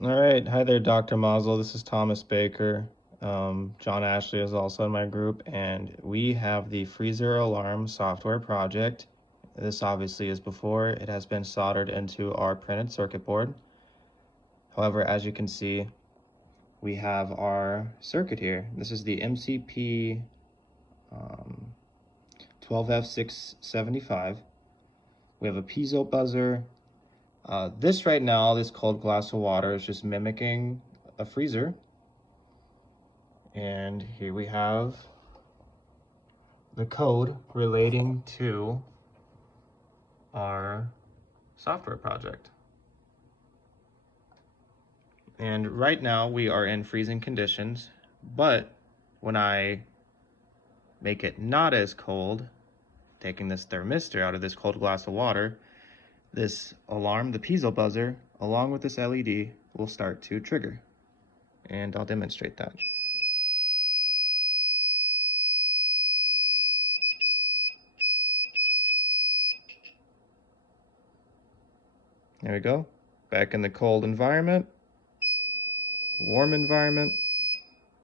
All right, hi there, Dr. Mazel. This is Thomas Baker. John Ashley is also in my group, and we have the freezer alarm software project. This obviously is before it has been soldered into our printed circuit board. However, as you can see, we have our circuit here. This is the MCP 12F675. We have a piezo buzzer. This right now, this cold glass of water is just mimicking a freezer. And here we have the code relating to our software project. And right now we are in freezing conditions, but when I make it not as cold, taking this thermistor out of this cold glass of water, this alarm, the piezo buzzer, along with this LED, will start to trigger. And I'll demonstrate that. There we go. Back in the cold environment, warm environment.